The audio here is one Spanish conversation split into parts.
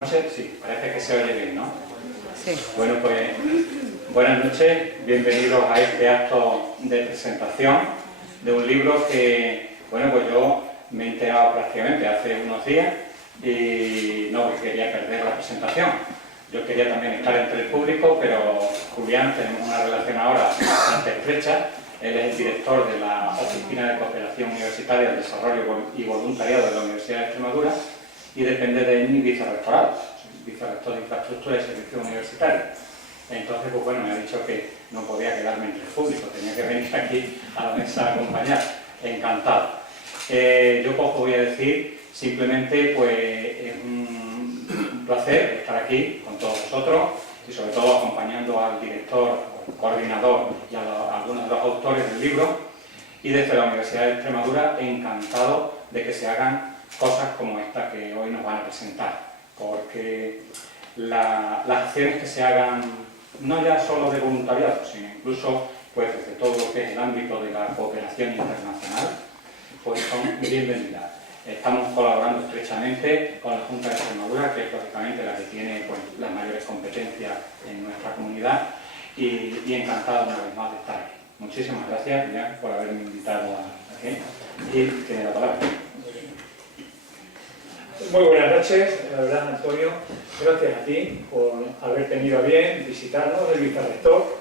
No sé, sí, parece que se oye bien, ¿no? Sí. Bueno, pues buenas noches, bienvenidos a este acto de presentación de un libro que, bueno, pues yo me he enterado prácticamente hace unos días y no quería perder la presentación. Yo quería también estar entre el público, pero Julián, tenemos una relación ahora bastante estrecha. Él es el director de la Oficina de Cooperación Universitaria, Desarrollo y Voluntariado de la Universidad de Extremadura y depende de mi vicerrectorado, vicerrector de Infraestructura y Servicios Universitarios. Entonces, pues bueno, me ha dicho que no podía quedarme entre el público, tenía que venir aquí a la mesa a acompañar. Encantado. Yo poco voy a decir, simplemente pues es un placer estar aquí con todos vosotros y sobre todo acompañando al director, coordinador y a algunos de los autores del libro, y desde la Universidad de Extremadura encantado de que se hagan cosas como esta que hoy nos van a presentar, porque las acciones que se hagan no ya solo de voluntariado, sino incluso pues desde todo lo que es el ámbito de la cooperación internacional, pues son bienvenidas. Estamos colaborando estrechamente con la Junta de Extremadura, que es lógicamente la que tiene pues, las mayores competencias en nuestra comunidad, y encantado una vez más de estar aquí. Muchísimas gracias, ya, por haberme invitado aquí y tiene la palabra. Muy buenas noches, la verdad, Antonio, gracias a ti por haber tenido a bien visitarnos, el vicerrector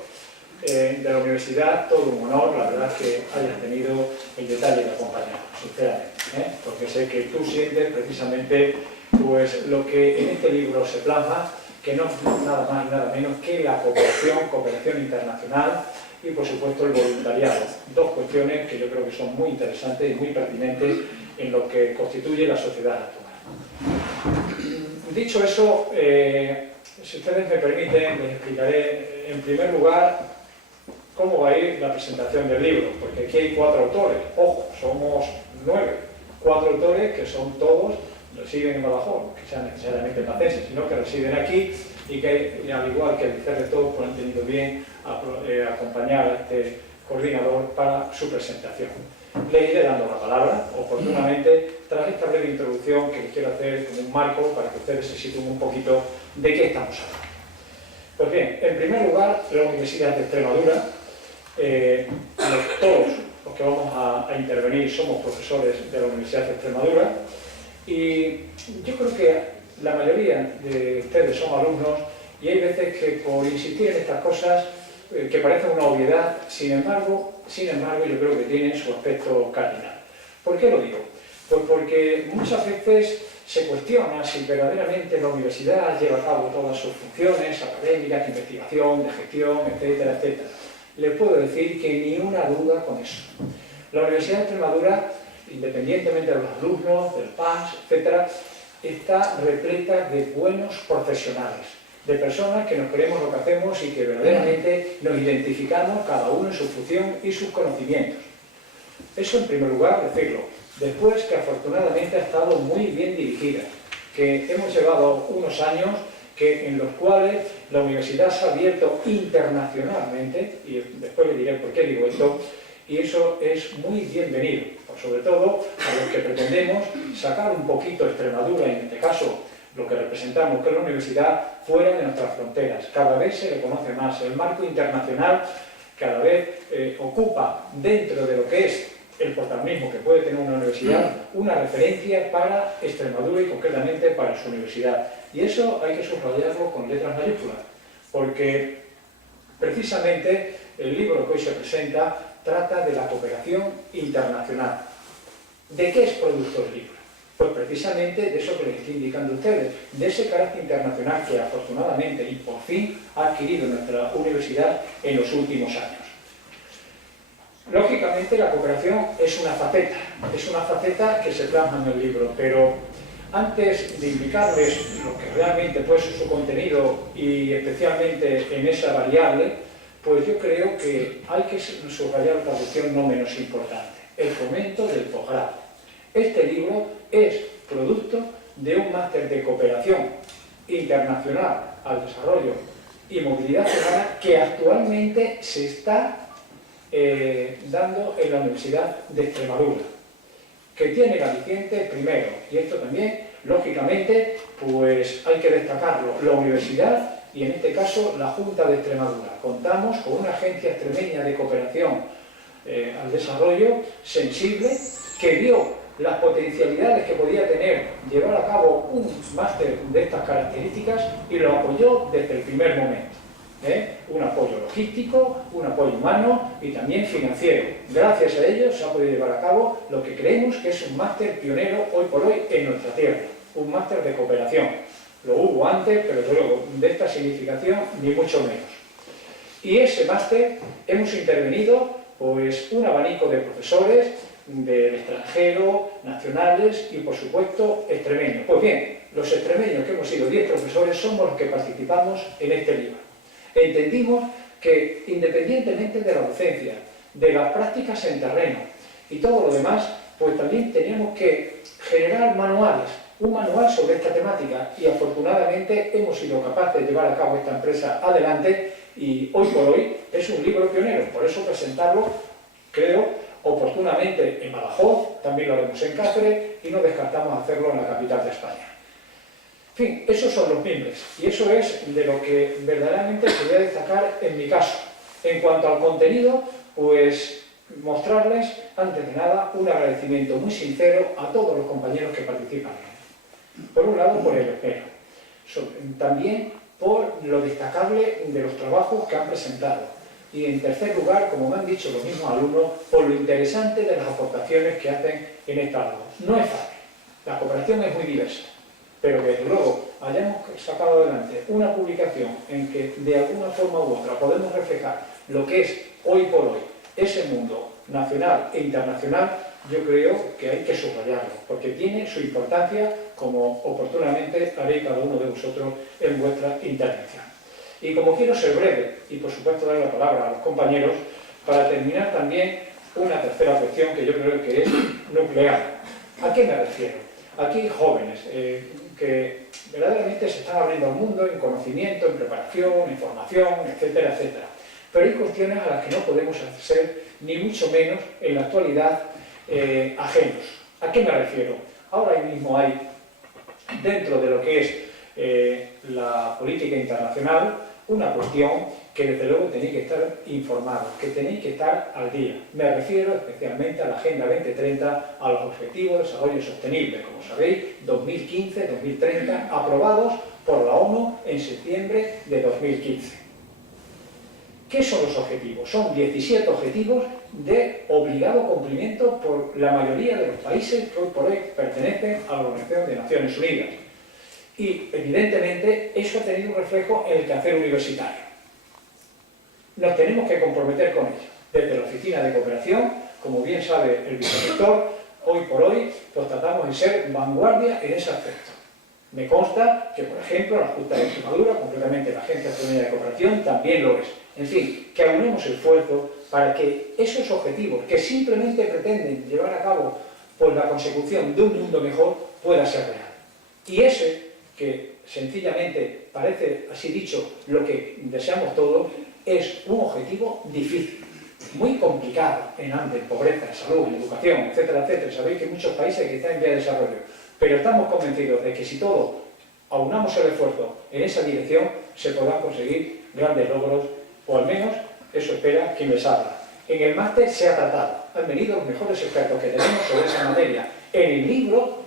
de la universidad, todo un honor, la verdad, que hayas tenido el detalle de acompañarnos, sinceramente, porque sé que tú sientes precisamente pues, lo que en este libro se plasma, que no es nada más y nada menos que la cooperación internacional y, por supuesto, el voluntariado. Dos cuestiones que yo creo que son muy interesantes y muy pertinentes en lo que constituye la sociedad actual. Dicho eso, si ustedes me permiten, les explicaré en primer lugar cómo va a ir la presentación del libro, porque aquí hay 4 autores, ojo, somos 9, 4 autores que son todos, residen en Badajoz, no que sean necesariamente placenses, sino que residen aquí y que, al igual que el vicerrector, pues han tenido bien acompañar a este coordinador para su presentación. Le iré dando la palabra, oportunamente, tras esta breve introducción que les quiero hacer como un marco para que ustedes se sitúen un poquito de qué estamos hablando. Pues bien, en primer lugar, la Universidad de Extremadura, todos los que vamos a intervenir somos profesores de la Universidad de Extremadura y yo creo que la mayoría de ustedes son alumnos y hay veces que por insistir en estas cosas que parecen una obviedad, sin embargo, yo creo que tienen su aspecto cardinal. ¿Por qué lo digo? Pues porque muchas veces se cuestiona si verdaderamente la universidad lleva a cabo todas sus funciones académicas, de investigación, de gestión, etcétera, etcétera. Les puedo decir que ni una duda con eso. La Universidad de Extremadura, independientemente de los alumnos, del PAS, etcétera, está repleta de buenos profesionales, de personas que nos queremos lo que hacemos y que verdaderamente nos identificamos cada uno en su función y sus conocimientos. Eso en primer lugar, decirlo. Después que afortunadamente ha estado muy bien dirigida, que hemos llevado unos años en los cuales la universidad se ha abierto internacionalmente, y después le diré por qué digo esto, y eso es muy bienvenido, sobre todo a los que pretendemos sacar un poquito Extremadura, en este caso lo que representamos, que es la universidad, fuera de nuestras fronteras. Cada vez se le conoce más, el marco internacional cada vez ocupa dentro de lo que es el protagonismo que puede tener una universidad, una referencia para Extremadura y concretamente para su universidad. Y eso hay que subrayarlo con letras mayúsculas, porque precisamente el libro que hoy se presenta trata de la cooperación internacional. ¿De qué es producto el libro? Pues precisamente de eso que les estoy indicando a ustedes, de ese carácter internacional que afortunadamente y por fin ha adquirido nuestra universidad en los últimos años. Lógicamente la cooperación es una faceta que se plasma en el libro, pero antes de indicarles lo que realmente puede ser su contenido y especialmente en esa variable, pues yo creo que hay que subrayar otra cuestión no menos importante, el fomento del posgrado. Este libro es producto de un máster de cooperación internacional al desarrollo y movilidad ciudadana que actualmente se está dando en la Universidad de Extremadura, que tiene el aliciente primero, y esto también, lógicamente, pues hay que destacarlo, la universidad y en este caso la Junta de Extremadura. Contamos con una agencia extremeña de cooperación al desarrollo sensible que vio las potencialidades que podía tener llevar a cabo un máster de estas características y lo apoyó desde el primer momento. Un apoyo logístico, un apoyo humano y también financiero. Gracias a ello se ha podido llevar a cabo lo que creemos que es un máster pionero hoy por hoy en nuestra tierra, un máster de cooperación. Lo hubo antes, pero luego de esta significación ni mucho menos. Y ese máster hemos intervenido pues un abanico de profesores del extranjero, nacionales y por supuesto extremeños. Pues bien, los extremeños que hemos sido 10 profesores somos los que participamos en este libro. Entendimos que independientemente de la docencia, de las prácticas en terreno y todo lo demás, pues también teníamos que generar manuales, un manual sobre esta temática y afortunadamente hemos sido capaces de llevar a cabo esta empresa adelante y hoy por hoy es un libro pionero, por eso presentarlo, creo, oportunamente en Badajoz, también lo haremos en Cáceres y no descartamos hacerlo en la capital de España. En fin, esos son los mimbres y eso es de lo que verdaderamente quería destacar en mi caso. En cuanto al contenido, pues mostrarles, antes de nada, un agradecimiento muy sincero a todos los compañeros que participan en él. Por un lado, por el empeño. También por lo destacable de los trabajos que han presentado. Y en tercer lugar, como me han dicho los mismos alumnos, por lo interesante de las aportaciones que hacen en esta labor. No es fácil. La cooperación es muy diversa. Pero que desde luego hayamos sacado adelante una publicación en que de alguna forma u otra podemos reflejar lo que es hoy por hoy ese mundo nacional e internacional, yo creo que hay que subrayarlo, porque tiene su importancia, como oportunamente haré cada uno de vosotros en vuestra intervención. Y como quiero ser breve, y por supuesto dar la palabra a los compañeros, para terminar también una tercera cuestión que yo creo que es nuclear. ¿A qué me refiero? Aquí hay jóvenes que verdaderamente se están abriendo al mundo en conocimiento, en preparación, en formación, etcétera, etcétera. Pero hay cuestiones a las que no podemos ser, ni mucho menos en la actualidad, ajenos. ¿A qué me refiero? Ahora mismo hay, dentro de lo que es la política internacional, una cuestión que desde luego tenéis que estar informados, que tenéis que estar al día. Me refiero especialmente a la Agenda 2030, a los Objetivos de Desarrollo Sostenible, como sabéis, 2015-2030, aprobados por la ONU en septiembre de 2015. ¿Qué son los objetivos? Son 17 objetivos de obligado cumplimiento por la mayoría de los países que hoy por hoy pertenecen a la Organización de Naciones Unidas. Y, evidentemente, eso ha tenido un reflejo en el quehacer universitario. Nos tenemos que comprometer con ello. Desde la Oficina de Cooperación, como bien sabe el vicerrector, hoy por hoy pues tratamos de ser vanguardia en ese aspecto. Me consta que, por ejemplo, la Junta de Extremadura, concretamente la Agencia Extremeña de Cooperación, también lo es. En fin, que aunemos esfuerzos para que esos objetivos que simplemente pretenden llevar a cabo pues, la consecución de un mundo mejor pueda ser real. Y ese, que sencillamente parece, así dicho, lo que deseamos todos, es un objetivo difícil, muy complicado en hambre, en pobreza, en salud, en educación, etcétera, etcétera. Sabéis que hay muchos países que están en vía de desarrollo, pero estamos convencidos de que si todos aunamos el esfuerzo en esa dirección, se podrán conseguir grandes logros, o al menos eso espera quien les habla. En el máster se ha tratado, han venido los mejores expertos que tenemos sobre esa materia. En el libro,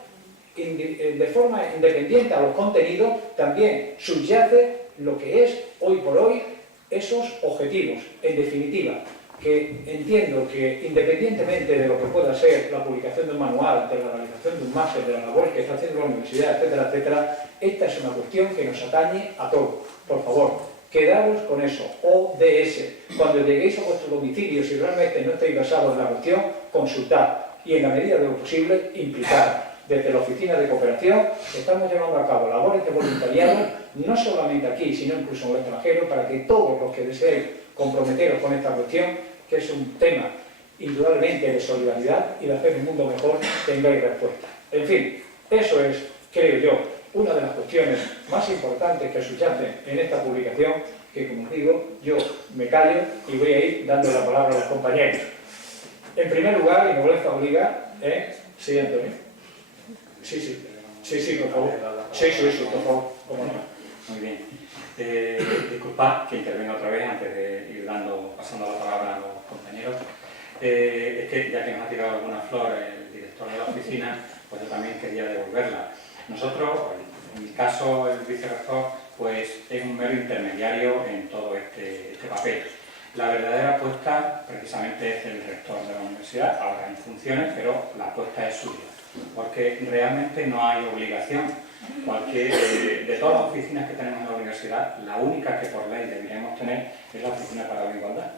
de forma independiente a los contenidos, también subyace lo que es, hoy por hoy, esos objetivos. En definitiva, que entiendo que independientemente de lo que pueda ser la publicación de un manual, de la realización de un máster, de la labor que está haciendo la universidad, etcétera, etcétera, esta es una cuestión que nos atañe a todos. Por favor, quedaros con eso, ODS. Cuando lleguéis a vuestro domicilio, si realmente no estáis basados en la cuestión, consultad y en la medida de lo posible, implicar. Desde la Oficina de Cooperación estamos llevando a cabo labores de voluntariado, no solamente aquí, sino incluso en el extranjero, para que todos los que deseéis comprometeros con esta cuestión, que es un tema indudablemente de solidaridad y de hacer un mundo mejor, tengáis respuesta. En fin, eso es, creo yo, una de las cuestiones más importantes que subyacen en esta publicación, que como os digo, yo me callo y voy a ir dando la palabra a los compañeros. En primer lugar, y nobleza obliga, sí, Antonio. Sí, Sí, por favor. Sí, por favor. ¿Cómo no? Muy bien. Disculpad que intervenga otra vez antes de ir pasando la palabra a los compañeros. Es que ya que nos ha tirado alguna flor el director de la oficina, pues yo también quería devolverla. Nosotros, en mi caso, el vicerrector, pues es un mero intermediario en todo este papel. La verdadera apuesta precisamente es el rector de la universidad, ahora en funciones, pero la apuesta es suya, porque realmente no hay obligación. De todas las oficinas que tenemos en la universidad, la única que por ley deberíamos tener es la Oficina para la Igualdad.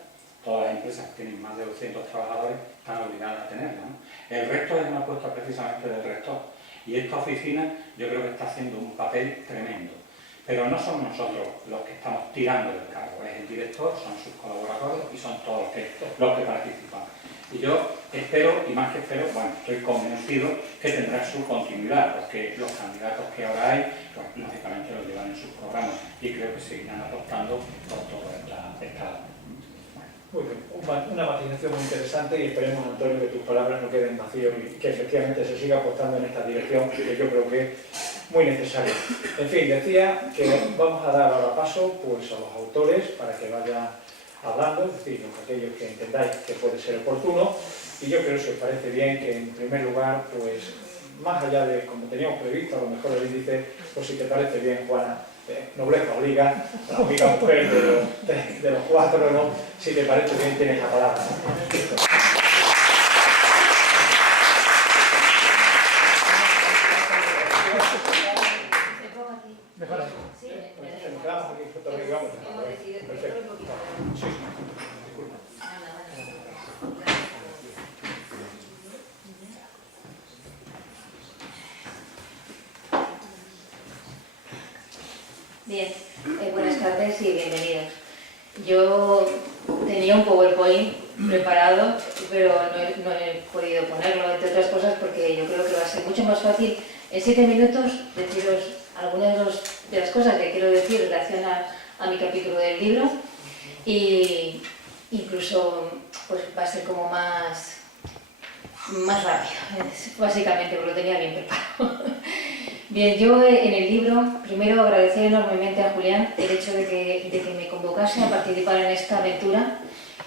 Todas las empresas que tienen más de 200 trabajadores están obligadas a tenerla, ¿no? El resto es una apuesta precisamente del rector. Y esta oficina yo creo que está haciendo un papel tremendo. Pero no somos nosotros los que estamos tirando del cargo, es el director, son sus colaboradores y son todos los que participan. Y yo espero, y más que espero, bueno, estoy convencido que tendrá su continuidad, porque los candidatos que ahora hay, pues lógicamente los llevan en sus programas y creo que seguirán apostando por toda esta. Muy bien, una matización muy interesante y esperemos, Antonio, que tus palabras no queden vacías y que efectivamente se siga apostando en esta dirección, que yo creo que es muy necesaria. En fin, decía que vamos a dar ahora paso pues, a los autores para que vayan hablando, es decir, aquellos que entendáis que puede ser oportuno, y yo creo, si os parece bien, que en primer lugar, pues más allá de como teníamos previsto, a lo mejor el índice, pues si te parece bien, Juana, nobleza obliga, la única mujer de los cuatro, ¿no? Si te parece bien, tienes la palabra. Mejor así. Sí, nos quedamos aquí, perfecto. Sí, disculpa. Bien, buenas tardes y bienvenidos. Yo tenía un PowerPoint preparado, pero no he podido ponerlo, entre otras cosas, porque yo creo que va a ser mucho más fácil en 7 minutos deciros algunas de las cosas que quiero decir en relación a mi capítulo del libro, y incluso pues va a ser como más rápido, básicamente, porque lo tenía bien preparado. Bien, yo en el libro, primero agradecer enormemente a Julián el hecho de que me convocase a participar en esta aventura.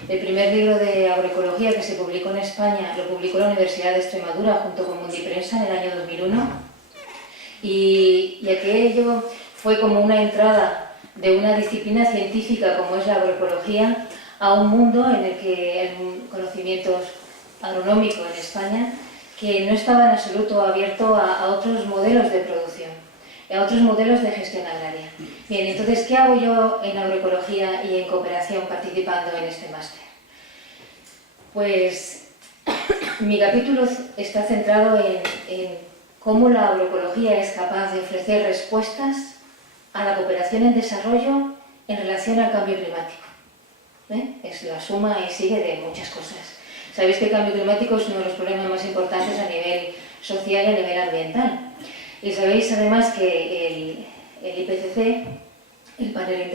El primer libro de agroecología que se publicó en España lo publicó la Universidad de Extremadura junto con Mundiprensa en el año 2001. Y aquello fue como una entrada de una disciplina científica como es la agroecología a un mundo en el que hay conocimientos agronómicos en España que no estaba en absoluto abierto a otros modelos de producción, a otros modelos de gestión agraria. Bien, entonces, ¿qué hago yo en agroecología y en cooperación participando en este máster? Pues mi capítulo está centrado en cómo la agroecología es capaz de ofrecer respuestas a la cooperación en desarrollo en relación al cambio climático. Es la suma y sigue de muchas cosas. Sabéis que el cambio climático es uno de los problemas más importantes a nivel social y a nivel ambiental. Y sabéis además que el IPCC, el panel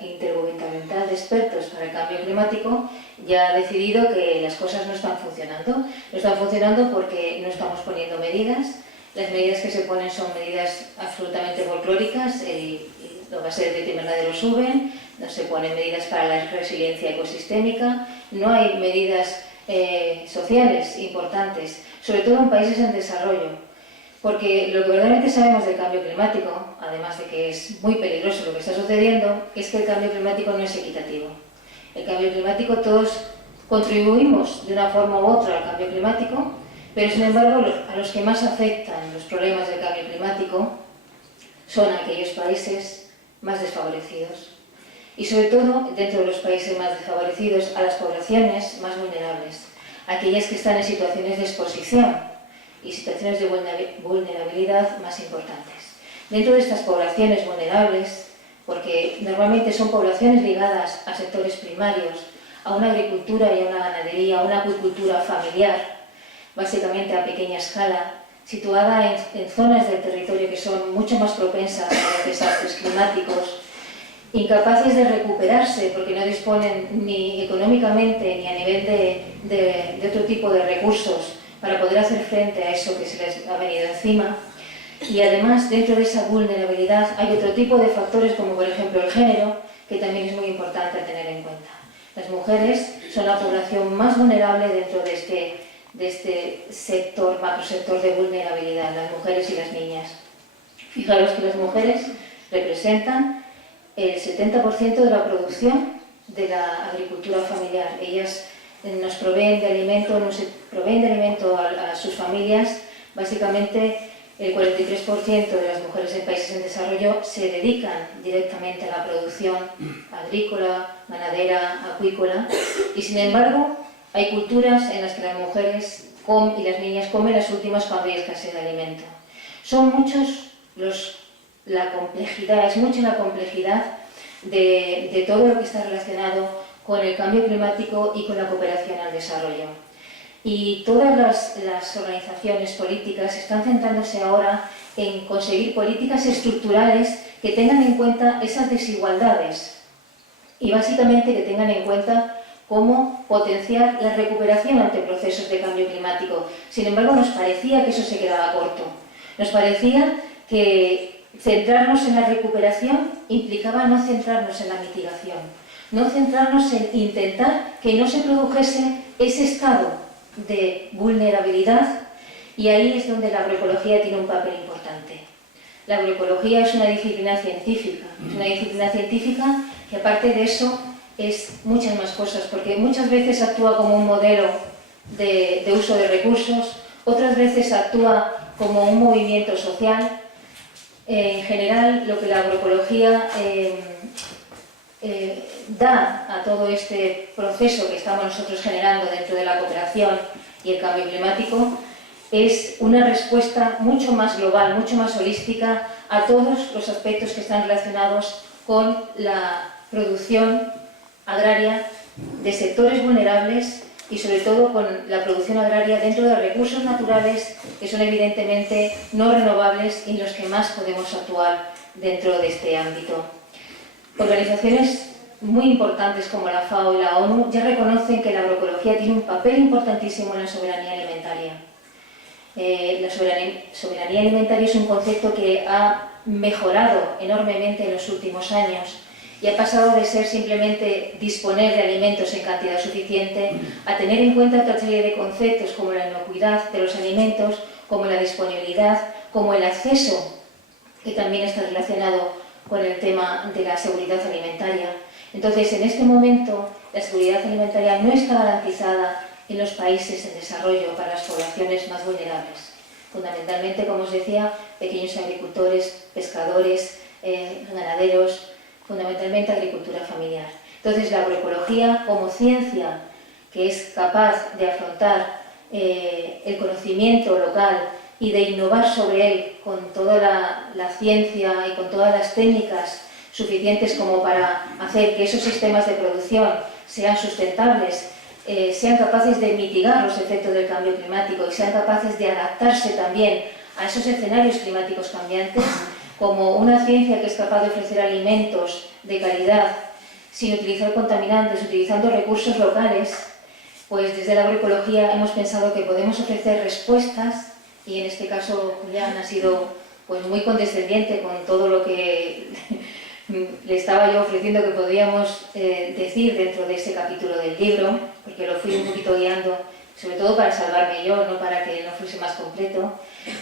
intergubernamental de expertos para el cambio climático, ya ha decidido que las cosas no están funcionando. No están funcionando porque no estamos poniendo medidas. Las medidas que se ponen son medidas absolutamente folclóricas, los gases de efecto invernadero suben, no se ponen medidas para la resiliencia ecosistémica, no hay medidas sociales importantes, sobre todo en países en desarrollo, porque lo que verdaderamente sabemos del cambio climático, además de que es muy peligroso lo que está sucediendo, es que el cambio climático no es equitativo. El cambio climático, todos contribuimos de una forma u otra al cambio climático, pero sin embargo a los que más afectan los problemas del cambio climático son aquellos países más desfavorecidos. Y sobre todo, dentro de los países más desfavorecidos, a las poblaciones más vulnerables, aquellas que están en situaciones de exposición y situaciones de vulnerabilidad más importantes. Dentro de estas poblaciones vulnerables, porque normalmente son poblaciones ligadas a sectores primarios, a una agricultura y a una ganadería, a una acuicultura familiar, básicamente a pequeña escala, situada en zonas del territorio que son mucho más propensas a los desastres climáticos, incapaces de recuperarse porque no disponen ni económicamente ni a nivel de otro tipo de recursos para poder hacer frente a eso que se les ha venido encima. Y además, dentro de esa vulnerabilidad hay otro tipo de factores, como por ejemplo el género, que también es muy importante tener en cuenta. Las mujeres son la población más vulnerable dentro de este sector, macrosector de vulnerabilidad, las mujeres y las niñas. Fijaros que las mujeres representan el 70% de la producción de la agricultura familiar. Ellas nos proveen de alimento a sus familias. Básicamente, el 43% de las mujeres en países en desarrollo se dedican directamente a la producción agrícola, ganadera, acuícola, y sin embargo hay culturas en las que las mujeres y las niñas comen las últimas cuando hay escasez de alimento. Son muchos la complejidad de todo lo que está relacionado con el cambio climático y con la cooperación al desarrollo. Y todas las organizaciones políticas están centrándose ahora en conseguir políticas estructurales que tengan en cuenta esas desigualdades y básicamente que tengan en cuenta cómo potenciar la recuperación ante procesos de cambio climático. Sin embargo, nos parecía que eso se quedaba corto. Nos parecía que centrarnos en la recuperación implicaba no centrarnos en la mitigación, no centrarnos en intentar que no se produjese ese estado de vulnerabilidad, y ahí es donde la agroecología tiene un papel importante. La agroecología es una disciplina científica, que aparte de eso es muchas más cosas, porque muchas veces actúa como un modelo de uso de recursos, otras veces actúa como un movimiento social. En general, lo que la agroecología da a todo este proceso que estamos nosotros generando dentro de la cooperación y el cambio climático es una respuesta mucho más global, mucho más holística a todos los aspectos que están relacionados con la producción agraria de sectores vulnerables y sobre todo con la producción agraria dentro de recursos naturales que son evidentemente no renovables y en los que más podemos actuar dentro de este ámbito. Organizaciones muy importantes como la FAO y la ONU ya reconocen que la agroecología tiene un papel importantísimo en la soberanía alimentaria. La soberanía alimentaria es un concepto que ha mejorado enormemente en los últimos años y ha pasado de ser simplemente disponer de alimentos en cantidad suficiente a tener en cuenta otra serie de conceptos como la inocuidad de los alimentos, como la disponibilidad, como el acceso, que también está relacionado con el tema de la seguridad alimentaria. Entonces, en este momento, la seguridad alimentaria no está garantizada en los países en desarrollo para las poblaciones más vulnerables. Fundamentalmente, como os decía, pequeños agricultores, pescadores, ganaderos, fundamentalmente agricultura familiar. Entonces, la agroecología como ciencia que es capaz de afrontar el conocimiento local y de innovar sobre él con toda la ciencia y con todas las técnicas suficientes como para hacer que esos sistemas de producción sean sustentables, sean capaces de mitigar los efectos del cambio climático y sean capaces de adaptarse también a esos escenarios climáticos cambiantes, como una ciencia que es capaz de ofrecer alimentos de calidad sin utilizar contaminantes, utilizando recursos locales, pues desde la agroecología hemos pensado que podemos ofrecer respuestas, y en este caso Julián ha sido pues muy condescendiente con todo lo que le estaba yo ofreciendo que podíamos decir dentro de ese capítulo del libro, porque lo fui un poquito guiando, sobre todo para salvarme yo, no para que no fuese más completo,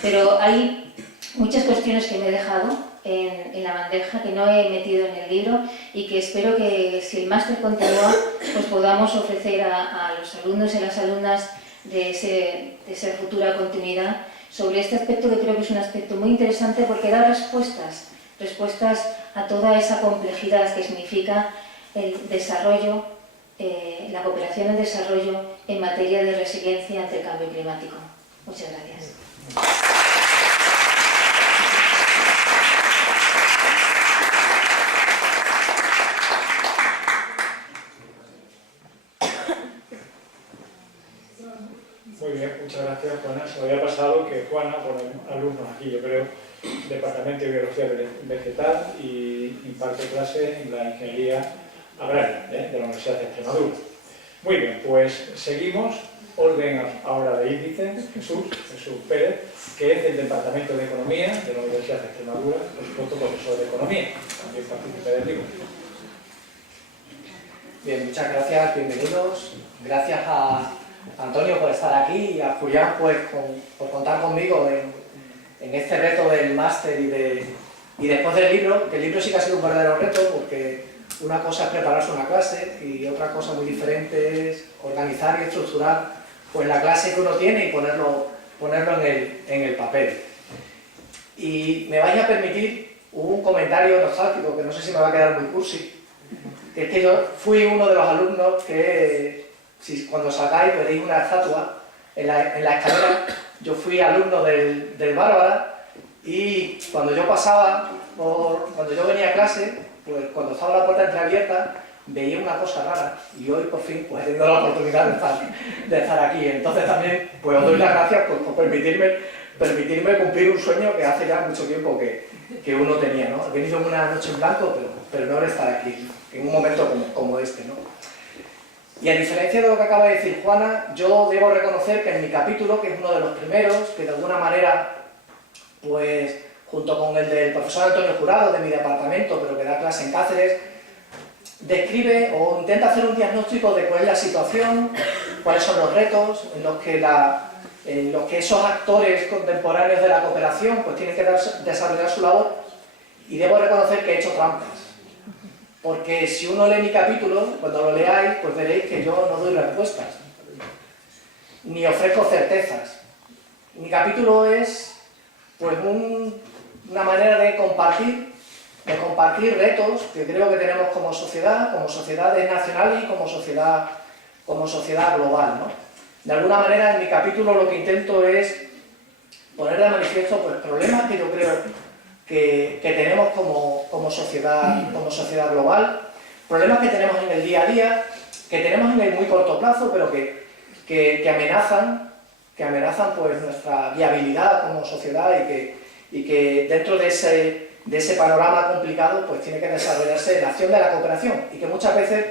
pero hay muchas cuestiones que me he dejado en la bandeja, que no he metido en el libro y que espero que si el máster continúa, pues podamos ofrecer a los alumnos y a las alumnas de esa futura continuidad sobre este aspecto, que creo que es un aspecto muy interesante porque da respuestas a toda esa complejidad que significa el desarrollo, la cooperación al desarrollo en materia de resiliencia ante el cambio climático. Muchas gracias. Muy bien, muchas gracias, Juana. Se me había pasado que Juana, bueno, alumnos aquí, yo creo, Departamento de Biología Vegetal, y imparte clase en la Ingeniería Agraria de la Universidad de Extremadura. Muy bien, pues seguimos. Orden ahora de índice, Jesús Pérez, que es del Departamento de Economía de la Universidad de Extremadura, por supuesto profesor de Economía, también partícipe del libro. Bien, muchas gracias, bienvenidos. Gracias a Antonio por estar aquí y a Julián pues, por contar conmigo en este reto del máster y después del libro, que el libro sí que ha sido un verdadero reto porque una cosa es prepararse una clase y otra cosa muy diferente es organizar y estructurar pues, la clase que uno tiene y ponerlo en el papel. Y me vais a permitir un comentario nostálgico que no sé si me va a quedar muy cursi, que es que yo fui uno de los alumnos que, si cuando sacáis veréis una estatua en la escalera, yo fui alumno del Bárbara y cuando yo pasaba, cuando yo venía a clase, pues cuando estaba la puerta entreabierta, veía una cosa rara y hoy por fin pues, he tenido la oportunidad de estar aquí. Entonces también pues, os doy las gracias por permitirme cumplir un sueño que hace ya mucho tiempo que uno tenía, ¿no? He venido en una noche en blanco, pero no estar aquí, en un momento como este, ¿no? Y a diferencia de lo que acaba de decir Juana, yo debo reconocer que en mi capítulo, que es uno de los primeros, que de alguna manera, pues junto con el del profesor Antonio Jurado de mi departamento, pero que da clase en Cáceres, describe o intenta hacer un diagnóstico de cuál es la situación, cuáles son los retos en los que esos actores contemporáneos de la cooperación pues tienen que desarrollar su labor, y debo reconocer que he hecho trampas. Porque si uno lee mi capítulo, cuando lo leáis, pues veréis que yo no doy respuestas, ni ofrezco certezas. Mi capítulo es pues una manera de compartir retos que creo que tenemos como sociedades nacionales y como sociedad global, ¿no? De alguna manera en mi capítulo lo que intento es poner de manifiesto pues, problemas que yo creo que tenemos como sociedad global, problemas que tenemos en el día a día, que tenemos en el muy corto plazo, pero que amenazan pues, nuestra viabilidad como sociedad y que dentro de ese panorama complicado pues, tiene que desarrollarse la acción de la cooperación y que muchas veces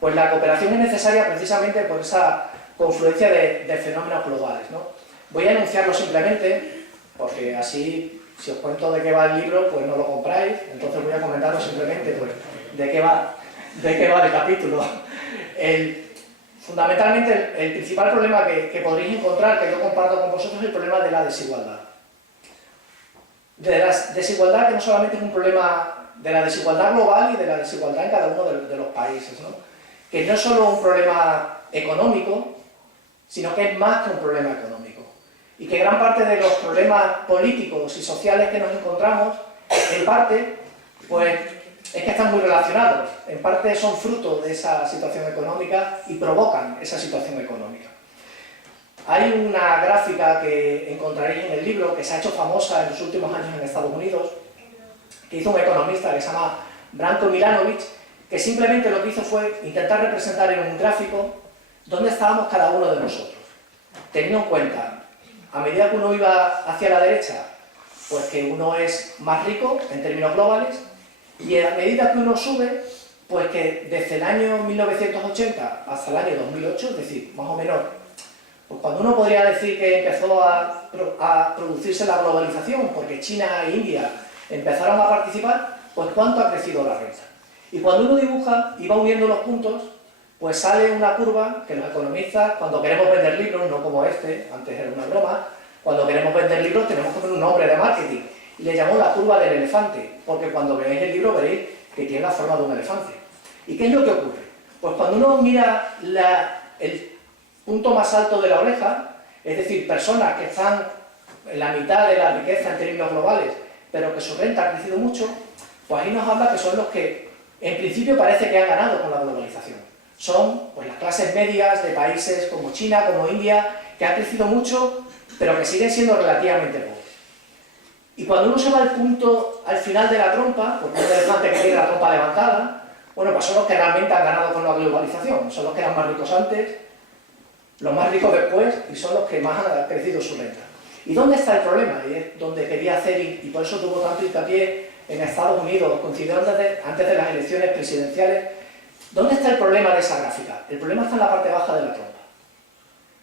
pues, la cooperación es necesaria precisamente por esa confluencia de fenómenos globales, ¿no? Voy a enunciarlo simplemente porque así, si os cuento de qué va el libro, pues no lo compráis, entonces voy a comentarlo simplemente pues, de qué va el capítulo. Fundamentalmente, el principal problema que podréis encontrar, que yo comparto con vosotros, es el problema de la desigualdad. De la desigualdad que no solamente es un problema de la desigualdad global y de la desigualdad en cada uno de los países, ¿no? Que no es solo un problema económico, sino que es más que un problema económico. Y que gran parte de los problemas políticos y sociales que nos encontramos, en parte, pues es que están muy relacionados. En parte son fruto de esa situación económica y provocan esa situación económica. Hay una gráfica que encontraréis en el libro, que se ha hecho famosa en los últimos años en Estados Unidos, que hizo un economista que se llama Branko Milanovic, que simplemente lo que hizo fue intentar representar en un gráfico dónde estábamos cada uno de nosotros, teniendo en cuenta, a medida que uno iba hacia la derecha, pues que uno es más rico en términos globales, y a medida que uno sube, pues que desde el año 1980 hasta el año 2008, es decir, más o menos, pues cuando uno podría decir que empezó a producirse la globalización, porque China e India empezaron a participar, pues cuánto ha crecido la renta. Y cuando uno dibuja y va uniendo los puntos, pues sale una curva que los economistas, cuando queremos vender libros, no como este, antes era una broma, cuando queremos vender libros tenemos que poner un nombre de marketing, y le llamamos la curva del elefante, porque cuando veáis el libro veréis que tiene la forma de un elefante. ¿Y qué es lo que ocurre? Pues cuando uno mira el punto más alto de la oreja, es decir, personas que están en la mitad de la riqueza en términos globales, pero que su renta ha crecido mucho, pues ahí nos habla que son los que en principio parece que han ganado con la globalización. Son pues, las clases medias de países como China, como India, que han crecido mucho, pero que siguen siendo relativamente pobres. Y cuando uno se va al punto, al final de la trompa, porque un elefante que tiene la trompa levantada, bueno, pues son los que realmente han ganado con la globalización, son los que eran más ricos antes, los más ricos después, y son los que más han crecido su renta. ¿Y dónde está el problema? Y es donde quería hacer, y por eso tuvo tanto hincapié en Estados Unidos, coincidió antes de las elecciones presidenciales, ¿Dónde está el problema de esa gráfica? El problema está en la parte baja de la trompa.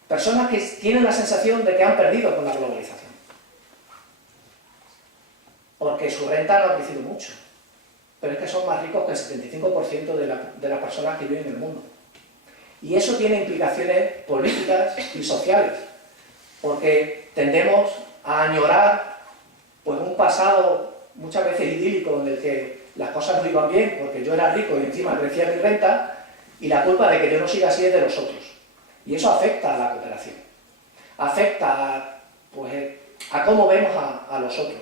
Personas que tienen la sensación de que han perdido con la globalización. Porque su renta no ha crecido mucho. Pero es que son más ricos que el 75% de las personas que viven en el mundo. Y eso tiene implicaciones políticas y sociales. Porque tendemos a añorar pues, un pasado muchas veces idílico en el que las cosas no iban bien porque yo era rico y encima crecía mi renta, y la culpa de que yo no siga así es de los otros. Y eso afecta a la cooperación. Afecta a cómo vemos a los otros.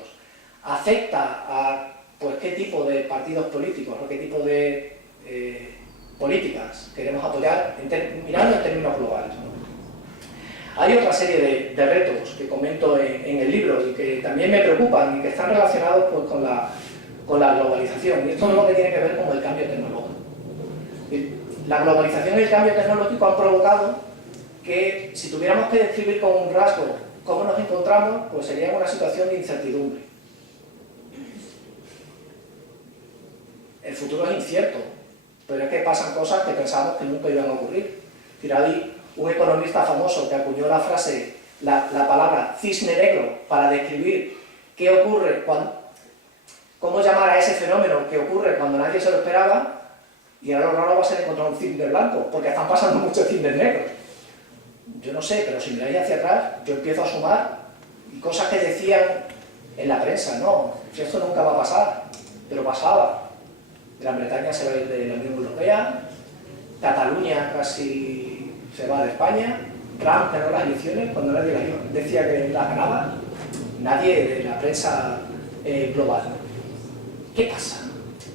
Afecta a pues, qué tipo de partidos políticos o qué tipo de políticas queremos apoyar mirando en términos globales, ¿no? Hay otra serie de retos que comento en el libro y que también me preocupan y que están relacionados pues, con la globalización. Y esto es lo que tiene que ver con el cambio tecnológico. La globalización y el cambio tecnológico han provocado que, si tuviéramos que describir con un rasgo cómo nos encontramos, pues sería una situación de incertidumbre. El futuro es incierto, pero es que pasan cosas que pensábamos que nunca iban a ocurrir. Hay un economista famoso que acuñó la frase, la palabra cisne negro para describir qué ocurre cómo llamar a ese fenómeno que ocurre cuando nadie se lo esperaba, y ahora lo raro va a ser encontrar un cisne blanco, porque están pasando muchos cisnes negros. Yo no sé, pero si miráis hacia atrás, yo empiezo a sumar y cosas que decían en la prensa, no, esto nunca va a pasar, pero pasaba. Gran Bretaña se va a ir de la Unión Europea, Cataluña casi se va de España, Trump ganó las elecciones cuando nadie decía que las ganaba, nadie de la prensa global. ¿Qué pasa?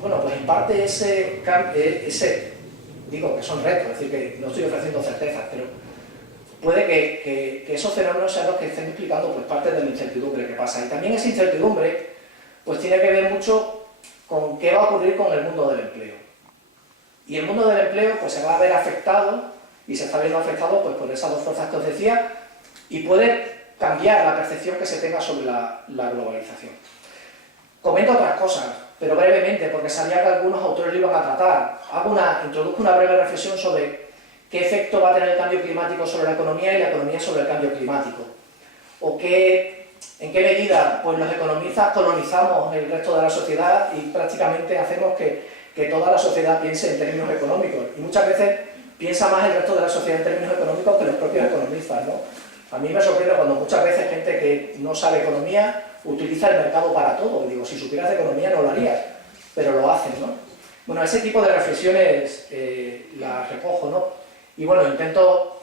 Bueno, pues en parte digo que son retos, es decir, que no estoy ofreciendo certezas, pero puede que esos fenómenos sean los que estén explicando pues, parte de la incertidumbre que pasa. Y también esa incertidumbre pues, tiene que ver mucho con qué va a ocurrir con el mundo del empleo. Y el mundo del empleo pues, se va a ver afectado, y se está viendo afectado pues, por esas dos fuerzas que os decía, y puede cambiar la percepción que se tenga sobre la globalización. Comento otras cosas, pero brevemente, porque sabía que algunos autores lo iban a tratar. Introduzco una breve reflexión sobre qué efecto va a tener el cambio climático sobre la economía y la economía sobre el cambio climático. O en qué medida pues, los economistas colonizamos el resto de la sociedad y prácticamente hacemos que toda la sociedad piense en términos económicos. Y muchas veces piensa más el resto de la sociedad en términos económicos que los propios economistas, ¿no? A mí me sorprende cuando muchas veces gente que no sabe economía utiliza el mercado para todo. Y digo, si supieras de economía no lo harías, pero lo hacen, ¿no? Bueno, ese tipo de reflexiones las recojo, ¿no? Y bueno, intento,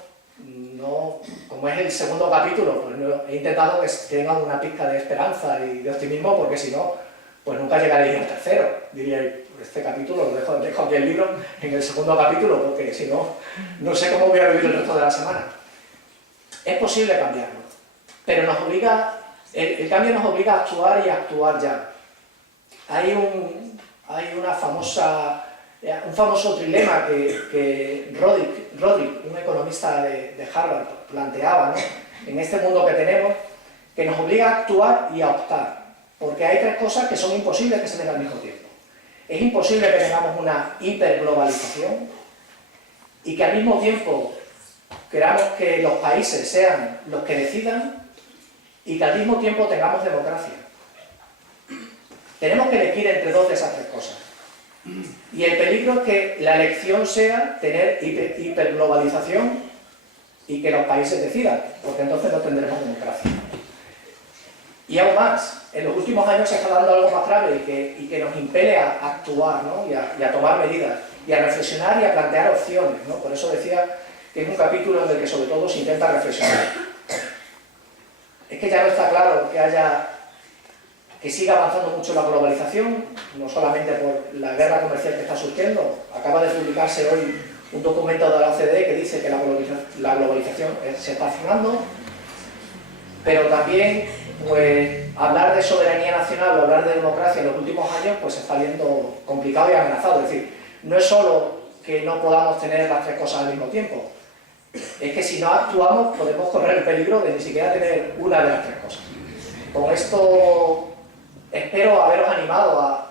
como es el segundo capítulo, pues he intentado que tengan una pizca de esperanza y de optimismo, porque si no, pues nunca llegaréis al tercero. Diría, este capítulo lo dejo aquí el libro en el segundo capítulo, porque si no, no sé cómo voy a vivir el resto de la semana. Es posible cambiarlo, pero nos obliga, el cambio nos obliga a actuar y a actuar ya. Hay un famoso trilema que Rodrik, un economista de Harvard, planteaba, ¿no? En este mundo que tenemos, que nos obliga a actuar y a optar, porque hay tres cosas que son imposibles que se den al mismo tiempo. Es imposible que tengamos una hiperglobalización y que al mismo tiempo queramos que los países sean los que decidan y que al mismo tiempo tengamos democracia. Tenemos que elegir entre dos de esas tres cosas. Y el peligro es que la elección sea tener hiperglobalización y que los países decidan, porque entonces no tendremos democracia. Y aún más, en los últimos años se está dando algo más grave y que nos impele a actuar, ¿no? y a tomar medidas, y a reflexionar y a plantear opciones, ¿no? Por eso decía que es un capítulo en el que sobre todo se intenta reflexionar. Es que ya no está claro que siga avanzando mucho la globalización, no solamente por la guerra comercial que está surgiendo. Acaba de publicarse hoy un documento de la OCDE que dice que la globalización se está frenando, pero también pues, hablar de soberanía nacional o hablar de democracia en los últimos años pues, se está viendo complicado y amenazado. Es decir, no es solo que no podamos tener las tres cosas al mismo tiempo, es que si no actuamos podemos correr el peligro de ni siquiera tener una de las tres cosas. Con esto espero haberos animado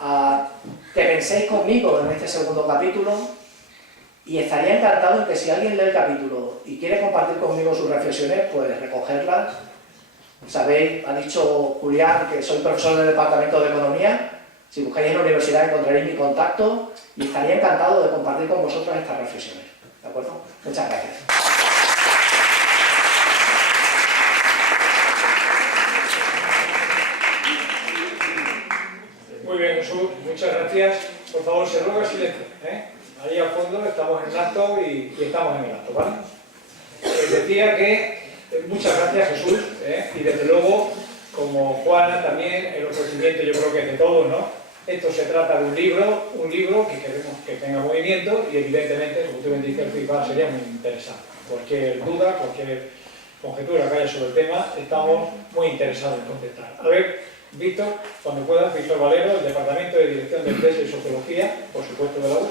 a que penséis conmigo en este segundo capítulo y estaría encantado en que si alguien lee el capítulo y quiere compartir conmigo sus reflexiones, pues recogerlas. Sabéis, ha dicho Julián que soy profesor del Departamento de Economía. Si buscáis en la universidad encontraréis mi contacto y estaría encantado de compartir con vosotros estas reflexiones. ¿De acuerdo? Muchas gracias. Muy bien, Jesús, muchas gracias. Por favor, se ruega silencio. Ahí al fondo estamos en el acto y estamos en el acto, ¿vale? Decía que muchas gracias, Jesús, y desde luego, como Juana también, el ofrecimiento yo creo que es de todos, ¿no? Esto se trata de un libro que queremos que tenga movimiento y evidentemente, como tú bien dices, sería muy interesante. Cualquier duda, cualquier conjetura que haya sobre el tema, estamos muy interesados en contestar. A ver, Víctor, cuando puedas, Víctor Valero, del Departamento de Dirección de Empresa y Sociología, por supuesto de la UAS.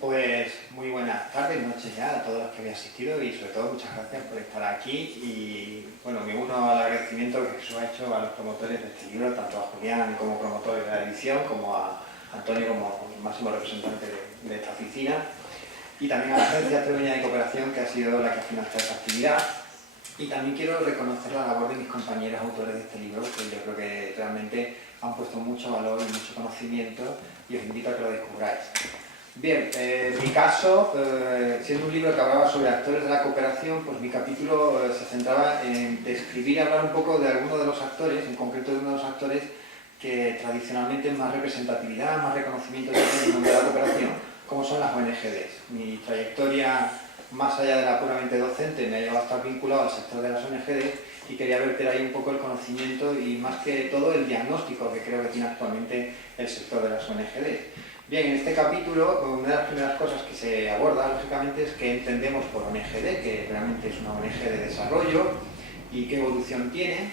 Pues muy buenas tardes, noches ya a todos los que habéis asistido y sobre todo muchas gracias por estar aquí y bueno, me uno al agradecimiento que Jesús ha hecho a los promotores de este libro, tanto a Julián como promotor de la edición, como a Antonio como máximo representante de esta oficina y también a la Agencia Extremeña de Cooperación que ha sido la que ha financiado esta actividad. Y también quiero reconocer la labor de mis compañeros autores de este libro, que yo creo que realmente han puesto mucho valor y mucho conocimiento y os invito a que lo descubráis. Bien, en mi caso, siendo un libro que hablaba sobre actores de la cooperación, pues mi capítulo se centraba en describir y hablar un poco de algunos de los actores, en concreto de uno de los actores que tradicionalmente más representatividad, más reconocimiento tienen en el mundo de la cooperación, como son las ONGs. Mi trayectoria más allá de la puramente docente, me ha llevado a estar vinculado al sector de las ONGs y quería verter ahí un poco el conocimiento y más que todo el diagnóstico que creo que tiene actualmente el sector de las ONGs. Bien, en este capítulo, una de las primeras cosas que se aborda, lógicamente, es qué entendemos por ONGD, que realmente es una ONG de desarrollo y qué evolución tiene.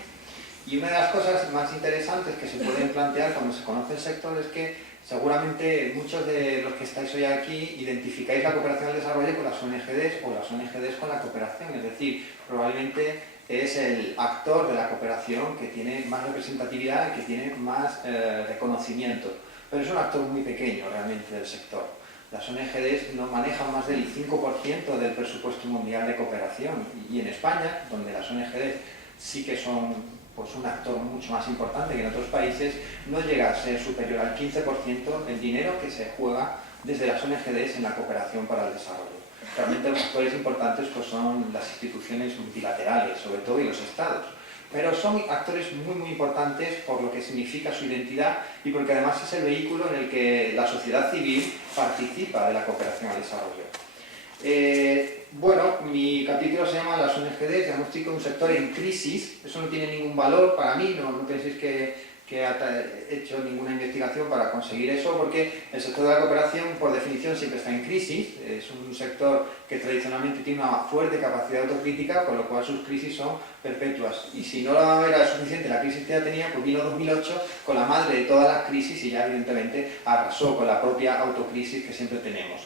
Y una de las cosas más interesantes que se pueden plantear cuando se conoce el sector es que seguramente muchos de los que estáis hoy aquí identificáis la cooperación al desarrollo con las ONGs o las ONGs con la cooperación, es decir, probablemente es el actor de la cooperación que tiene más representatividad y que tiene más reconocimiento, pero es un actor muy pequeño realmente del sector. Las ONGs no manejan más del 5% del presupuesto mundial de cooperación y en España, donde las ONGs sí que son pues un actor mucho más importante que en otros países, no llega a ser superior al 15% el dinero que se juega desde las ONGs en la cooperación para el desarrollo. Realmente los actores importantes pues son las instituciones multilaterales, sobre todo, y los estados. Pero son actores muy importantes por lo que significa su identidad y porque además es el vehículo en el que la sociedad civil participa de la cooperación al desarrollo. Bueno, mi capítulo se llama Las ONGs, diagnóstico de un sector en crisis. Eso no tiene ningún valor para mí, no penséis que he hecho ninguna investigación para conseguir eso, porque el sector de la cooperación, por definición, siempre está en crisis. Es un sector que tradicionalmente tiene una fuerte capacidad de autocrítica, con lo cual sus crisis son perpetuas. Y si no era suficiente la crisis que ya tenía, pues vino 2008 con la madre de todas las crisis y ya evidentemente arrasó con la propia autocrisis que siempre tenemos.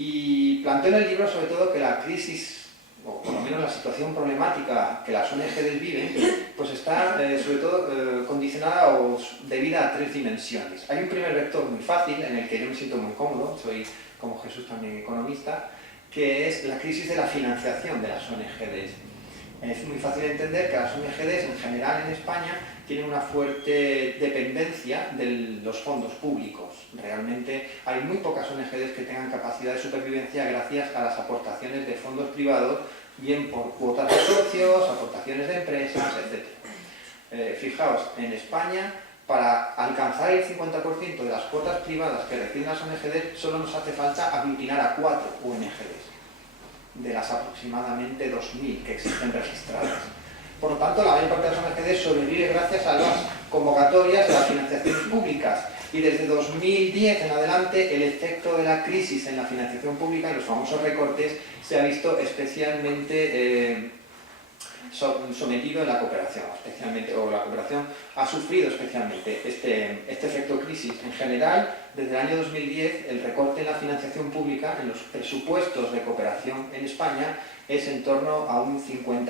Y planteo en el libro sobre todo que la crisis, o por lo menos la situación problemática que las ONGs viven, pues está sobre todo condicionada o debida a tres dimensiones. Hay un primer vector muy fácil, en el que yo me siento muy cómodo, soy como Jesús también economista, que es la crisis de la financiación de las ONGs. Es muy fácil entender que las ONGs en general en España tienen una fuerte dependencia de los fondos públicos. Realmente hay muy pocas ONGs que tengan capacidad de supervivencia gracias a las aportaciones de fondos privados, bien por cuotas de socios, aportaciones de empresas, etc. Fijaos, en España, para alcanzar el 50% de las cuotas privadas que reciben las ONGs, solo nos hace falta aglutinar a 4 ONGs de las aproximadamente 2.000 que existen registradas. Por lo tanto, la mayor parte de las ONGs sobrevive gracias a las convocatorias de las financiaciones públicas. Y desde 2010 en adelante, el efecto de la crisis en la financiación pública y los famosos recortes se ha visto especialmente sometido en la cooperación, o la cooperación ha sufrido especialmente este efecto crisis. En general, desde el año 2010, el recorte en la financiación pública, en los presupuestos de cooperación en España, es en torno a un 57%.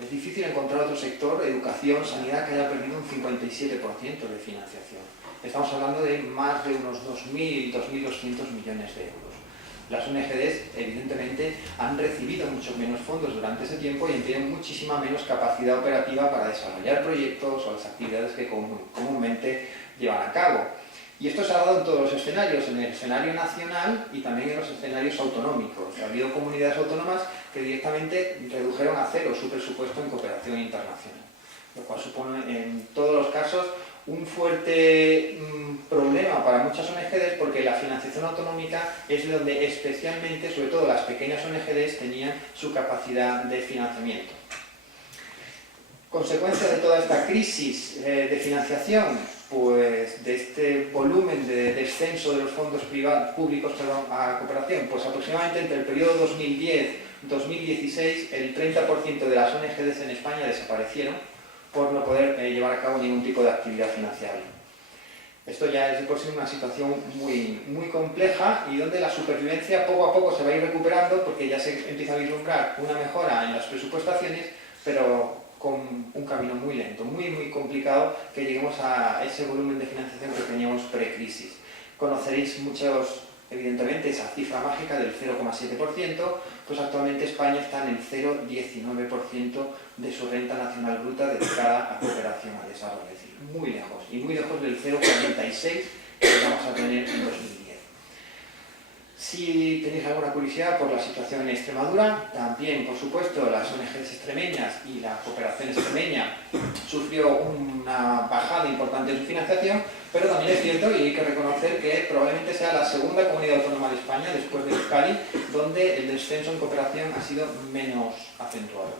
Es difícil encontrar otro sector, educación, sanidad, que haya perdido un 57% de financiación. Estamos hablando de más de unos 2.000, 2.200 millones de euros. Las ONGs, evidentemente, han recibido muchos menos fondos durante ese tiempo y tienen muchísima menos capacidad operativa para desarrollar proyectos o las actividades que comúnmente llevan a cabo. Y esto se ha dado en todos los escenarios, en el escenario nacional y también en los escenarios autonómicos. Ha habido comunidades autónomas que directamente redujeron a cero su presupuesto en cooperación internacional, lo cual supone en todos los casos un fuerte problema para muchas ONGs, porque la financiación autonómica es donde especialmente, sobre todo las pequeñas ONGs, tenían su capacidad de financiamiento. Consecuencia de toda esta crisis de financiación, pues de este volumen de descenso de los fondos públicos a cooperación, pues aproximadamente entre el periodo 2010-2016 el 30% de las ONGs en España desaparecieron por no poder llevar a cabo ningún tipo de actividad financiable. Esto ya es de por sí una situación muy compleja y donde la supervivencia poco a poco se va a ir recuperando, porque ya se empieza a vislumbrar una mejora en las presupuestaciones, pero con un camino muy lento, muy complicado, que lleguemos a ese volumen de financiación que teníamos pre-crisis. Conoceréis muchos, evidentemente, esa cifra mágica del 0,7%, pues actualmente España está en el 0,19% de su renta nacional bruta dedicada a cooperación al desarrollo, es decir, muy lejos, y muy lejos del 0,46% que vamos a tener en 2010. Si tenéis alguna curiosidad por la situación en Extremadura, también, por supuesto, las ONGs extremeñas y la cooperación extremeña sufrió una bajada importante en su financiación, pero también es cierto, y hay que reconocer, que probablemente sea la segunda comunidad autónoma de España, después de Euskadi, donde el descenso en cooperación ha sido menos acentuado,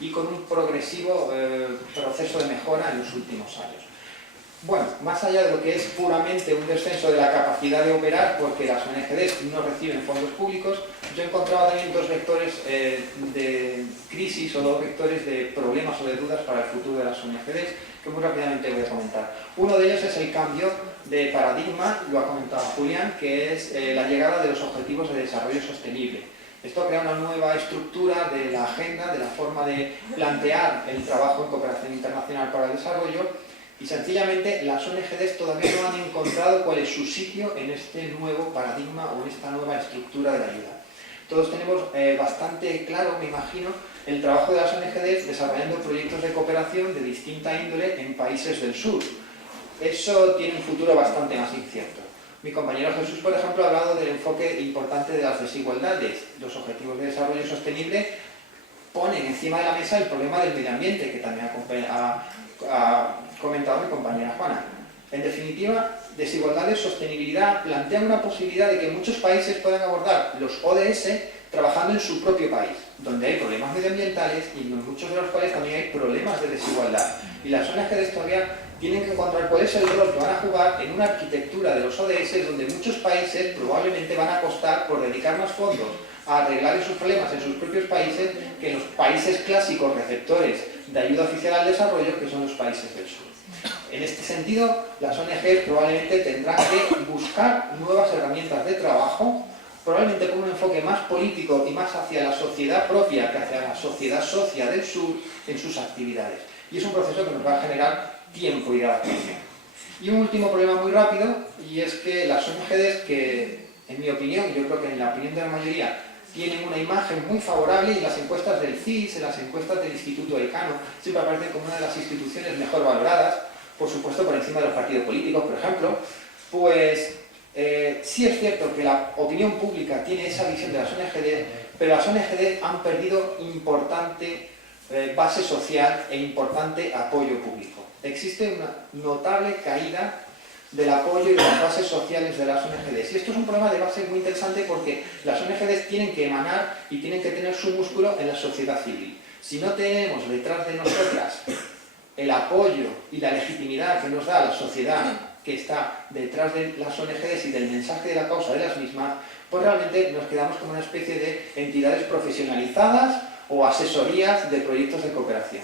y con un progresivo proceso de mejora en los últimos años. Bueno, más allá de lo que es puramente un descenso de la capacidad de operar, porque las ONGs no reciben fondos públicos, yo he encontrado también dos vectores de crisis o dos vectores de problemas o de dudas para el futuro de las ONGs, que muy rápidamente voy a comentar. Uno de ellos es el cambio de paradigma, lo ha comentado Julián, que es la llegada de los Objetivos de Desarrollo Sostenible. Esto crea una nueva estructura de la agenda, de la forma de plantear el trabajo en cooperación internacional para el desarrollo, y sencillamente las ONGs todavía no han encontrado cuál es su sitio en este nuevo paradigma o en esta nueva estructura de la ayuda. Todos tenemos bastante claro, me imagino, el trabajo de las ONGs desarrollando proyectos de cooperación de distinta índole en países del sur. Eso tiene un futuro bastante más incierto. Mi compañero Jesús, por ejemplo, ha hablado del enfoque importante de las desigualdades. Los Objetivos de Desarrollo Sostenible ponen encima de la mesa el problema del medio ambiente, que también ha comentado mi compañera Juana. En definitiva, desigualdades, sostenibilidad, plantean una posibilidad de que muchos países puedan abordar los ODS trabajando en su propio país, donde hay problemas medioambientales y en muchos de los cuales también hay problemas de desigualdad. Y las ONGs todavía tienen que encontrar cuál es el rol que van a jugar en una arquitectura de los ODS donde muchos países probablemente van a apostar por dedicar más fondos a arreglar esos problemas en sus propios países que en los países clásicos receptores de ayuda oficial al desarrollo, que son los países del sur. En este sentido, las ONG probablemente tendrán que buscar nuevas herramientas de trabajo, probablemente con un enfoque más político y más hacia la sociedad propia que hacia la sociedad socia del sur en sus actividades. Y es un proceso que nos va a generar tiempo y adaptación. Y un último problema muy rápido, y es que las ONGs, que en mi opinión, yo creo que en la opinión de la mayoría, tienen una imagen muy favorable, y las encuestas del CIS, en las encuestas del Instituto Elcano, siempre aparecen como una de las instituciones mejor valoradas, por supuesto por encima de los partidos políticos, por ejemplo, pues sí es cierto que la opinión pública tiene esa visión de las ONGs, pero las ONGs han perdido importante base social e importante apoyo público. Existe una notable caída del apoyo y de las bases sociales de las ONGs. Y esto es un problema de base muy interesante, porque las ONGs tienen que emanar y tienen que tener su músculo en la sociedad civil. Si no tenemos detrás de nosotras el apoyo y la legitimidad que nos da la sociedad que está detrás de las ONGs y del mensaje de la causa de las mismas, pues realmente nos quedamos como una especie de entidades profesionalizadas o asesorías de proyectos de cooperación.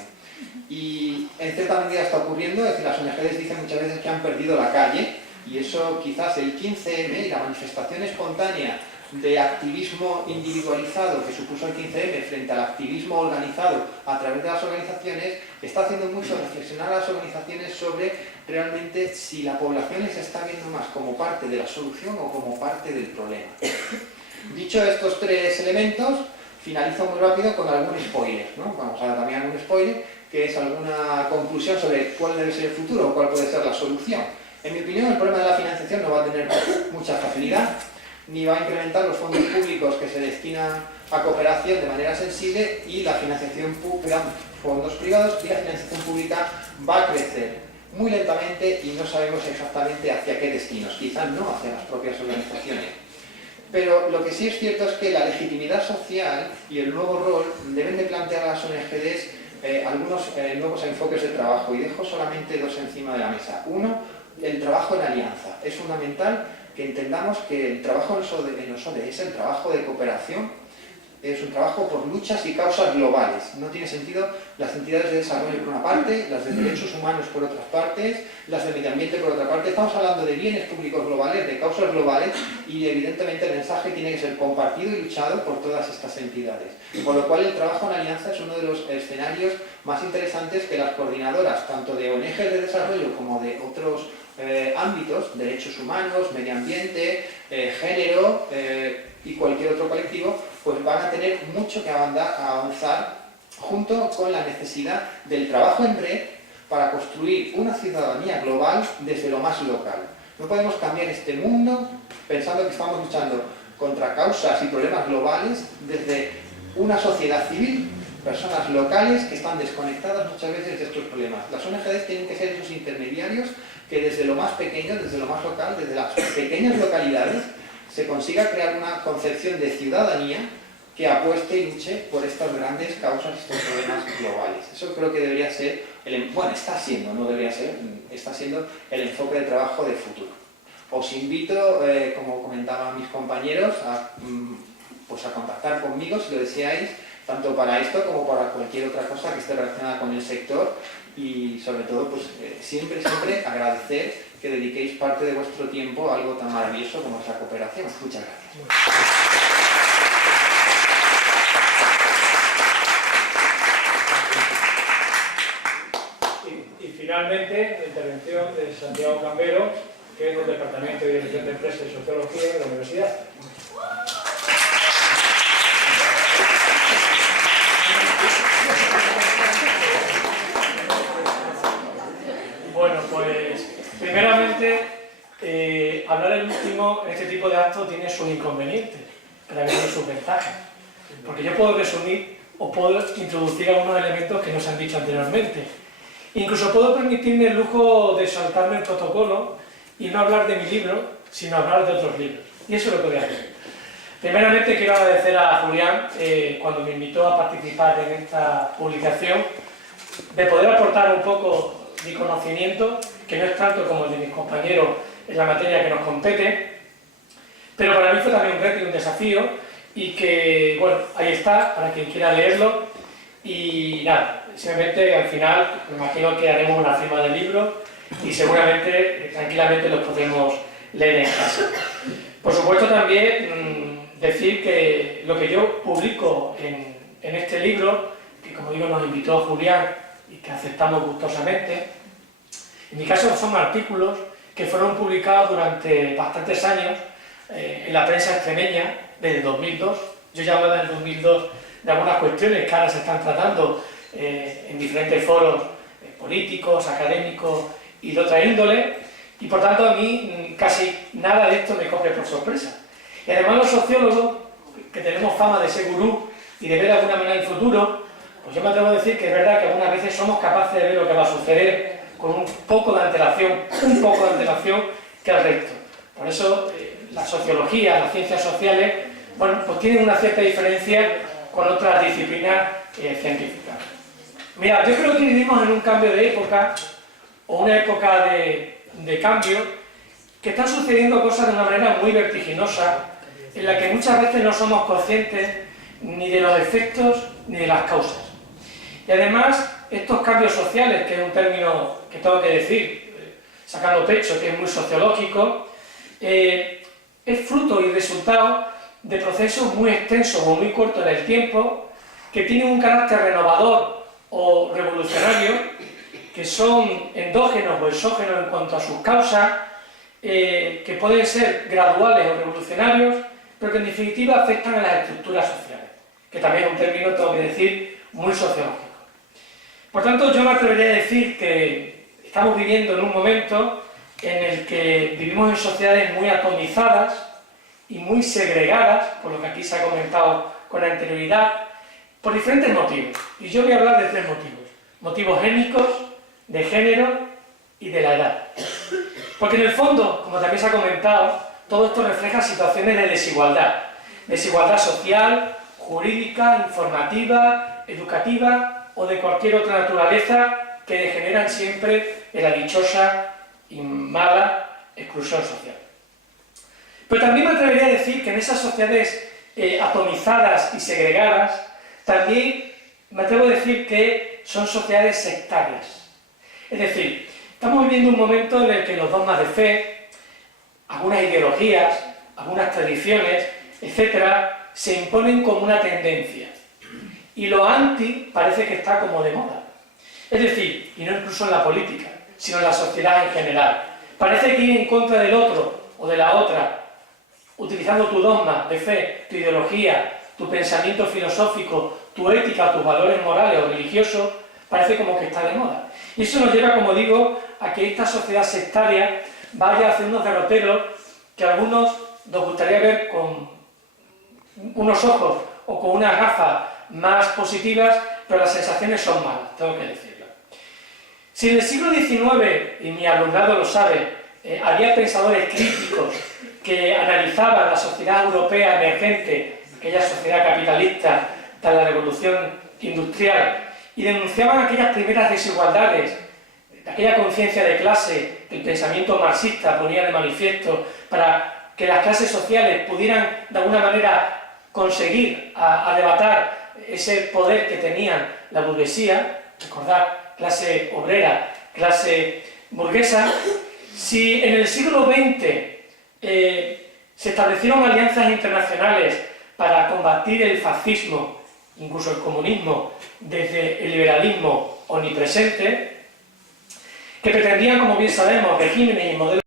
Y en cierta medida está ocurriendo, es decir, las ONGs dicen muchas veces que han perdido la calle, y eso quizás el 15M y la manifestación espontánea de activismo individualizado que supuso el 15M frente al activismo organizado a través de las organizaciones, está haciendo mucho reflexionar a las organizaciones sobre realmente si la población les está viendo más como parte de la solución o como parte del problema. Dicho estos tres elementos, finalizo muy rápido con algún spoiler, ¿no? Vamos a dar también algún spoiler, que es alguna conclusión sobre cuál debe ser el futuro o cuál puede ser la solución. En mi opinión, el problema de la financiación no va a tener mucha facilidad, ni va a incrementar los fondos públicos que se destinan a cooperación de manera sensible, y la financiación pública, fondos privados, y la financiación pública va a crecer muy lentamente y no sabemos exactamente hacia qué destinos, quizás no hacia las propias organizaciones. Pero lo que sí es cierto es que la legitimidad social y el nuevo rol deben de plantear a las ONGs algunos nuevos enfoques de trabajo, y dejo solamente dos encima de la mesa. Uno, el trabajo en alianza. Es fundamental que entendamos que el trabajo en los ODS es el trabajo de cooperación, es un trabajo por luchas y causas globales. No tiene sentido las entidades de desarrollo por una parte, las de derechos humanos por otras partes, las de medio ambiente por otra parte. Estamos hablando de bienes públicos globales, de causas globales, y evidentemente el mensaje tiene que ser compartido y luchado por todas estas entidades. Por lo cual el trabajo en alianza es uno de los escenarios más interesantes que las coordinadoras, tanto de ONGs de desarrollo como de otros ámbitos, derechos humanos, medio ambiente, género y cualquier otro colectivo, pues van a tener mucho que avanzar junto con la necesidad del trabajo en red para construir una ciudadanía global desde lo más local. No podemos cambiar este mundo pensando que estamos luchando contra causas y problemas globales desde una sociedad civil, personas locales que están desconectadas muchas veces de estos problemas. Las ONGs tienen que ser esos intermediarios que desde lo más pequeño, desde lo más local, desde las pequeñas localidades, se consiga crear una concepción de ciudadanía que apueste y luche por estas grandes causas, estos problemas globales. Eso creo que debería ser, está siendo, no debería ser, está siendo el enfoque de trabajo de futuro. Os invito, como comentaban mis compañeros, a contactar conmigo si lo deseáis, tanto para esto como para cualquier otra cosa que esté relacionada con el sector, y sobre todo siempre agradecer que dediquéis parte de vuestro tiempo a algo tan maravilloso como es la cooperación. Muchas gracias. Y finalmente, la intervención de Santiago Cambero, que es del Departamento de Dirección de Empresas y Sociología de la Universidad. Bueno, pues primeramente, hablar el último en este tipo de actos tiene sus inconvenientes, pero también tiene sus ventajas. Porque yo puedo resumir o puedo introducir algunos elementos que no se han dicho anteriormente. Incluso puedo permitirme el lujo de saltarme el protocolo y no hablar de mi libro, sino hablar de otros libros. Y eso es lo que voy a hacer. Primeramente quiero agradecer a Julián cuando me invitó a participar en esta publicación, de poder aportar un poco mi conocimiento, que no es tanto como el de mis compañeros en la materia que nos compete, pero para mí fue también un reto y un desafío, y que, bueno, ahí está, para quien quiera leerlo, y nada, simplemente al final me imagino que haremos una firma del libro y seguramente, tranquilamente, los podremos leer en casa. Por supuesto también decir que lo que yo publico en este libro, que como digo nos invitó Julián, y que aceptamos gustosamente. En mi caso son artículos que fueron publicados durante bastantes años en la prensa extremeña, desde 2002. Yo ya hablaba en 2002 de algunas cuestiones que ahora se están tratando en diferentes foros políticos, académicos y de otra índole, y por tanto a mí casi nada de esto me coge por sorpresa. Y además los sociólogos, que tenemos fama de ser gurú y de ver de alguna manera el futuro, pues yo me atrevo a decir que es verdad que algunas veces somos capaces de ver lo que va a suceder con un poco de antelación que al resto. Por eso la sociología, las ciencias sociales, bueno, pues tienen una cierta diferencia con otras disciplinas científicas. Mira, yo creo que vivimos en un cambio de época, o una época de cambio, que están sucediendo cosas de una manera muy vertiginosa, en la que muchas veces no somos conscientes ni de los efectos ni de las causas. Y además, estos cambios sociales, que es un término que tengo que decir, sacando pecho, que es muy sociológico, es fruto y resultado de procesos muy extensos o muy cortos en el tiempo, que tienen un carácter renovador o revolucionario, que son endógenos o exógenos en cuanto a sus causas, que pueden ser graduales o revolucionarios, pero que en definitiva afectan a las estructuras sociales, que también es un término, tengo que decir, muy sociológico. Por tanto, yo me atrevería a decir que estamos viviendo en un momento en el que vivimos en sociedades muy atomizadas y muy segregadas, por lo que aquí se ha comentado con anterioridad, por diferentes motivos. Y yo voy a hablar de 3 motivos. Motivos étnicos, de género y de la edad. Porque en el fondo, como también se ha comentado, todo esto refleja situaciones de desigualdad. Desigualdad social, jurídica, informativa, educativa o de cualquier otra naturaleza que degeneran siempre en la dichosa y mala exclusión social. Pero también me atrevería a decir que en esas sociedades atomizadas y segregadas, también me atrevo a decir que son sociedades sectarias. Es decir, estamos viviendo un momento en el que los dogmas de fe, algunas ideologías, algunas tradiciones, etcétera, se imponen como una tendencia. Y lo anti parece que está como de moda. Es decir, y no incluso en la política, sino en la sociedad en general. Parece que ir en contra del otro o de la otra, utilizando tu dogma de fe, tu ideología, tu pensamiento filosófico, tu ética, tus valores morales o religiosos, parece como que está de moda. Y eso nos lleva, como digo, a que esta sociedad sectaria vaya hacia unos derroteros que a algunos nos gustaría ver con unos ojos o con unas gafas más positivas, pero las sensaciones son malas, tengo que decirlo. Si en el siglo XIX, y mi alumnado lo sabe, había pensadores críticos que analizaban la sociedad europea emergente, aquella sociedad capitalista tras la revolución industrial, y denunciaban aquellas primeras desigualdades, aquella conciencia de clase que el pensamiento marxista ponía de manifiesto para que las clases sociales pudieran de alguna manera conseguir arrebatar ese poder que tenían la burguesía, recordad, clase obrera, clase burguesa. Si en el siglo XX se establecieron alianzas internacionales para combatir el fascismo, incluso el comunismo, desde el liberalismo omnipresente, que pretendían, como bien sabemos, regímenes y modelos